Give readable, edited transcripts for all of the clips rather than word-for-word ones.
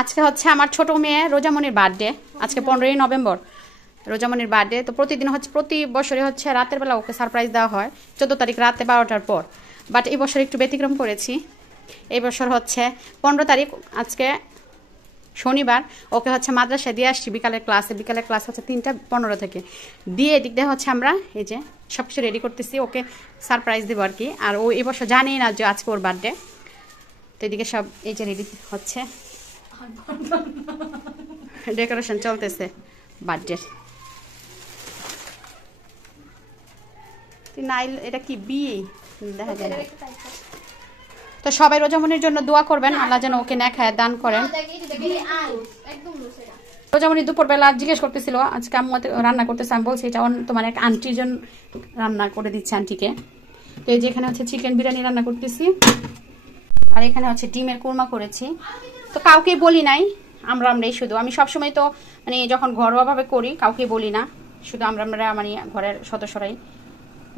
আজকে হচ্ছে আমার ছোট মেয়ে রোজামনির বার্থডে, আজকে 15ই নভেম্বর রোজামনির বার্থডে। তো প্রতিদিন হচ্ছে, প্রতি বছরে হচ্ছে রাতের বেলা ওকে সারপ্রাইজ দেওয়া হয় 14 তারিখ রাতে 12টার পর। বাট এই বছর একটু ব্যতিক্রম করেছি। এই বছর হচ্ছে 15 তারিখ, আজকে শনিবার, ওকে হচ্ছে মাদ্রাসায় দিয়ে আসছি বিকালের ক্লাস হচ্ছে 3:15 থেকে দিয়ে এদিক দিয়ে হচ্ছে আমরা এই যে সব কিছু রেডি করতেছি, ওকে সারপ্রাইজ দেবো আর কি। আর ও এই বছর জানেই না যে আজকে ওর বার্থডে। তো এদিকে সব এই যে রেডি হচ্ছে, ডেকোরেশন চলতেছে বার্থডে। নাইল এটা কি বিয়ে দেখা যায়। তো সবাই রোজামনির জন্য দোয়া করবেন, আল্লাহ যেন ওকে নেখায় দান করেন। রোজামনি দুপুরবেলা জিজ্ঞেস করতেছিল আজকে আম্মু রান্না করতেছে, আমি বলছি এটা তোমার এক আন্টির জন্য রান্না করে দিচ্ছে আন্টিকে। তো এই যে এখানে হচ্ছে চিকেন বিরিয়ানি রান্না করতেছি, আর এখানে হচ্ছে ডিমের কুরমা করেছি। তো কাউকে বলি নাই, আমরাই শুধু। আমি সবসময় তো মানে যখন ঘরোয়াভাবে করি কাউকে বলি না, শুধু আমরা মানে ঘরের সদস্যরাই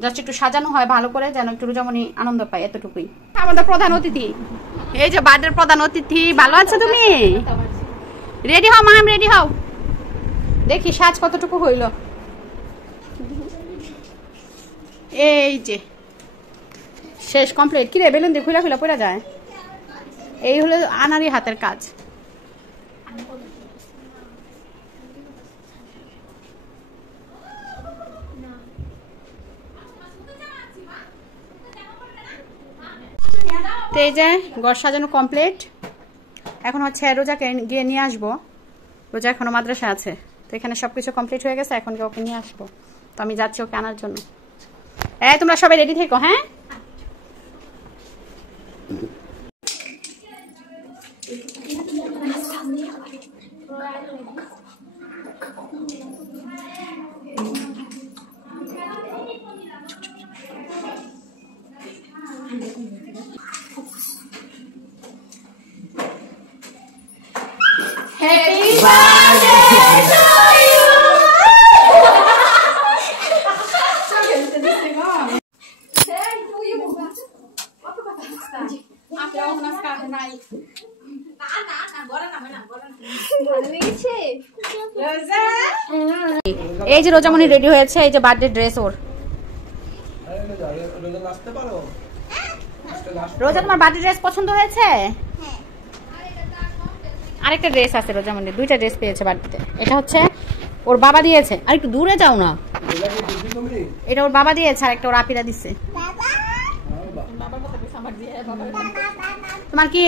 জাস্ট একটু সাজানো হয় ভালো করে, যেন একটু রোজামনি আনন্দ পায়, এতটুকুই। আমাদের প্রধান অতিথি, এই যে বার্থডের প্রধান অতিথি। ভালো আছো তুমি? রেডি হও মাম, রেডি হও। দেখি সাজ কতটুকু হইল। এই যে শেষ কমপ্লিট। কি রে বেলুন দিয়ে খুলা খুলা পড়া যায়? এই হলো আনারি হাতের কাজ। তো এই যে ঘর সাজানো কমপ্লিট। এখন হচ্ছে রোজাকে গিয়ে নিয়ে আসবো। রোজা এখনো মাদ্রাসা আছে, তো এখানে সবকিছু কমপ্লিট হয়ে গেছে, এখন ওকে নিয়ে আসবো। তো আমি যাচ্ছি ওকে আনার জন্য। তোমরা সবাই রেডি থেকো, হ্যাঁ? Happy birthday to you. এই যে রোজামনি রেডি হয়েছে, এই যে বার্থডে ড্রেস ওর। রোজা তোমার বার্থডে ড্রেস পছন্দ হয়েছে? আরেকটা ড্রেস আছে রোজামনির, 2টা ড্রেস পেয়েছে বার্থডেতে। এটা হচ্ছে ওর বাবা দিয়েছে। আর একটু দূরে যাও না, এটা ওর বাবা দিয়েছে, আর একটা ওর আপিরা দিচ্ছে। তোমার কি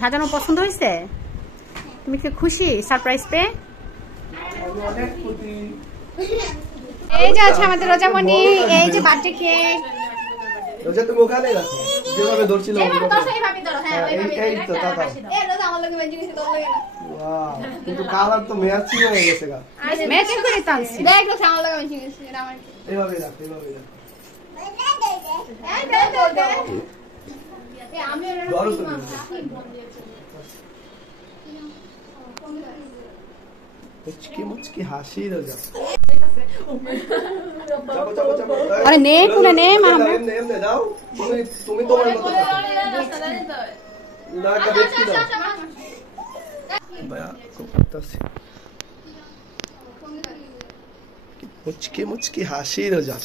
সাজানো পছন্দ হয়েছে? তুমি কি খুশি সারপ্রাইজ পেয়ে? এই যে আছে আমাদের রোজামনি, এই যে বার্থডে কেক। রোজা তুমি ওখানে রাখো, যেভাবে ধরছিল ওইভাবে ধরো, এইভাবে ধরো। হ্যাঁ এই তো দাদা। রোজা আমার লাগে ম্যাচিং করতে লাগে না। ওয়াও, কিন্তু কালার তো ম্যাচিং হয়ে গেছে গা। ম্যাচিং করে টানছি। দেখ রোজা আমার লাগে ম্যাচিং হয়েছে, এটা আমার। এইভাবে রাখ, এইভাবে রাখ। এই আমি ধরো তো। মুচকি হাসি রোজা। আরে নে কোনে নে মা, নে দাও। তুমি তোমার মতো না কা দেখি দাও ভাইয়া, খুব করতেছি। মুচকি হাসি রোজা।